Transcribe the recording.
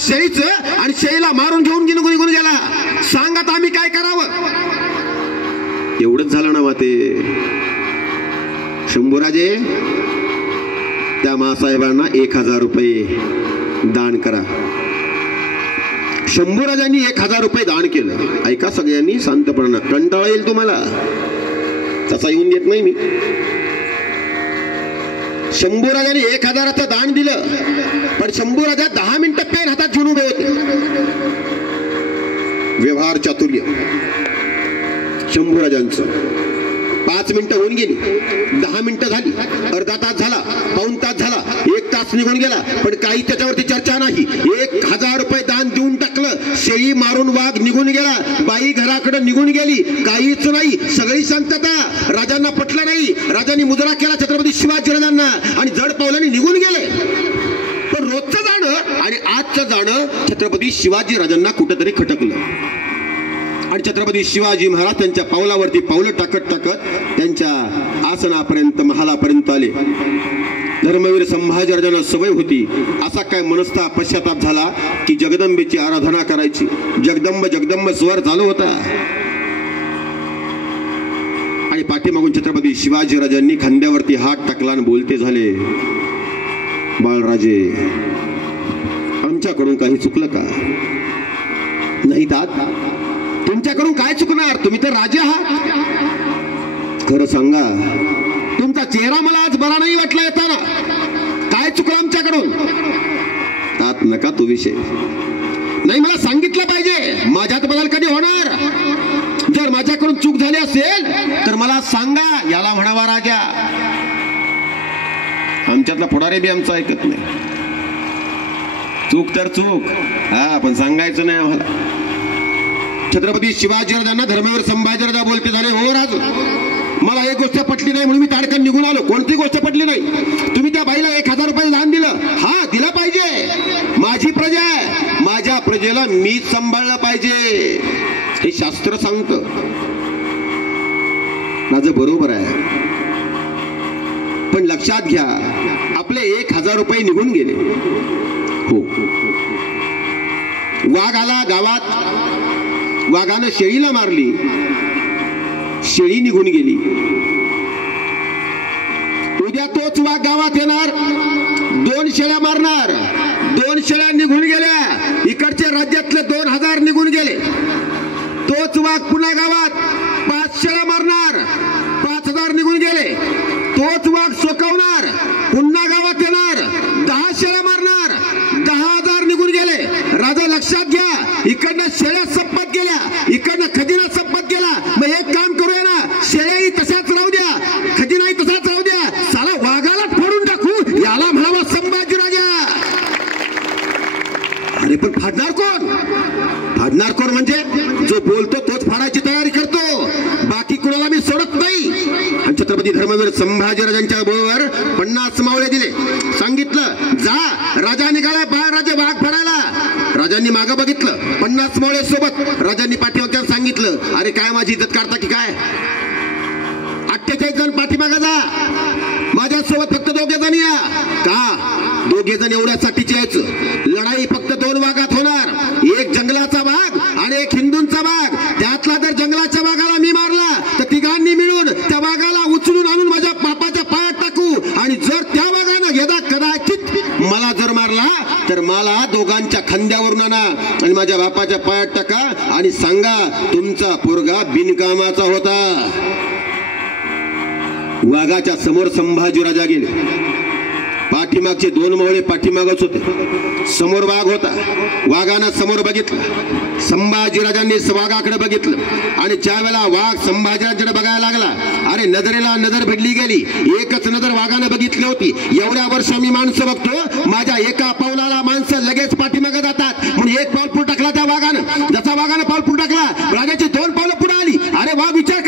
शेळीचं आणि शेळीला मारून घेऊन निघून गेला. सांगा तर आम्ही काय करावं? एवढंच झालं ना माते. शंभूराजे त्या मासाहेबांना 1000 रुपये दान करा. शंभूराजांनी 1000 रुपये दान केलं. ऐका सगळ्यांनी शांतपणानं, कंटाळा येईल तुम्हाला, तसा येऊन देत नाही मी. शंभूराजांनी 1000चं दान दिलं, पण शंभूराजा 10 मिनिटं पेन हातात घेऊन उभे होते. व्यवहार चातुर्य शंभूराजांचं. 5 मिनिटं होऊन गेली, 10 मिनिटं झाली, अर्धा तास झाला, पाऊण तास झाला, 1 तास निघून गेला, पण काही त्याच्यावरती चर्चा नाही. 1000 रुपये दान देऊन टाकलं. शेळी मारून वाघ निघून गेला. बाई घराकडे निघून गेली. काहीच नाही, सगळी शांतता. राजांना पटलं नाही. राजांनी मुजरा केला छत्रपती शिवाजी राजांना आणि जड पावलांनी निघून गेले. पण रोजचं जाणं आणि आजचं जाणं छत्रपती शिवाजी राजांना कुठेतरी खटकलं आणि छत्रपती शिवाजी महाराज त्यांच्या पावलावरती पावलं टाकत त्यांच्या आसनापर्यंत, महालापर्यंत आले. धर्मवीर संभाजी राजांना सवय होती, असा काय मनस्ताप पश्चाताप झाला की जगदंबेची आराधना करायची. जगदंब जगदंब स्वर चालू होता आणि पाठीमागून छत्रपती शिवाजी राजांनी खांद्यावरती हात टाकला आणि बोलते झाले, बाळराजे आमच्याकडून काही चुकलं का? नाही तात, तुमच्याकडून काय चुकणार? तुम्ही तर राजे आहात. खरं सांगा, तुमचा चेहरा मला आज बरा नाही वाटला येताना. काय चुकलं आमच्याकडून? तात नका तो विषय. नाही, मला सांगितलं पाहिजे. माझ्यात बदल कधी होणार? जर माझ्याकडून चूक झाली असेल तर मला सांगा. याला म्हणावा राजा. आमच्यातला पुढारी बी आमचं ऐकत नाही. चूक तर चूक, हा, पण सांगायचं नाही आम्हाला. छत्रपती शिवाजी राजांना धर्मवीर संभाजी राजा बोलते झाले, हो राज, मला एक गोष्ट पटली नाही म्हणून मी ताडकन निघून आलो. कोणती गोष्ट पटली नाही? तुम्ही त्या बाईला 1000 रुपये दान दिलं. हा, दिलं पाहिजे. माझी प्रजा आहे, माझ्या प्रजेला मीच सांभाळलं पाहिजे, हे शास्त्र सांगतं. माझं बरोबर आहे, पण लक्षात घ्या, आपले 1000 रुपये निघून गेले. हो, वाघ आला गावात, वाघानं शेळीला मारली, शेळी निघून गेली. उद्या तोच वाघ गावात येणार, 2 शेळ्या मारणार. 2 शेळ्या निघून गेल्या, इकडच्या राज्यातले 2000 निघून गेले. तोच वाघ पुन्हा गावात 5 शेळ्या मारणार, 5000 निघून गेले. तोच वाघ सोकवणार, पुन्हा गावात येणार, 10 शेळ्या मारणार, 10000 निघून गेले. राजा लक्षात घ्या, इकडनं शेळ्या संपत गेल्या, इकडनं खजिना संपत गेला. मग एक काम करूया ना, शेळ्याही तशाच राहू द्या, खजिनाही तसाच राहू द्या, साला वाघाला फोडून टाकू. याला म्हणावा संभाजी राजा. अरे पण फाडणार कोण? फाडणार कोण म्हणजे जो बोलतो तोच फाडायची तयारी करतो, बाकी कुणाला मी सोडत नाही. आणि छत्रपती धर्मवीर संभाजी राजांच्या बरोबर 50 मावळे दिले. सांगितलं, जा. राजा निघाला, बाळराजे वाघ फाडायला. राजांनी मागं बघितलं, 50 मावळे सोबत. राजांनी पाठीमागच्या सांगितलं, अरे काय माझी इज्जत काढता की काय? 48 जण पाठीमागा जा, माझ्यासोबत फक्त 2 जण या. का 2 जण एवढ्यासाठीच यायचं? लढाई फक्त 2 वाघात होणार, एक जंगलाचा वाघ आणि एक हिंदूंचा वाघ. त्यातला जर जंगलाच्या वाघाला मी मारला तर तिघांनी मिळून त्या वाघाला उचलून आणून माझ्या बापाच्या पायात टाकू. आणि जर त्या वाघानं यदा कदाचित मला जर मारला तर मला दोघांच्या खांद्यावरून आणा आणि माझ्या बापाच्या पायात टाका आणि सांगा, तुमचा पोरगा बिनकामाचा होता. वाघाच्या समोर संभाजी राजा गेले. पाठीमागचे 2 मावळे पाठीमागच होते, समोर वाघ होता. वाघानं समोर बघितलं, संभाजीराजांनी वाघाकडे बघितलं आणि ज्या वेळेला वाघ संभाजीराजांकडे बघायला लागला, अरे नजरेला नजर भिडली गेली. एकच नजर वाघानं बघितली होती. एवढ्या वर्ष मी माणसं बघतो, माझ्या एका पावलाला माणसं लगेच पाठीमागे जातात, म्हणून 1 पाऊल पुढे टाकला त्या वाघानं. जसा वाघानं पाऊल पुढे टाकला, राजाची 2 पावलं पुढे आली. अरे वाघ विचार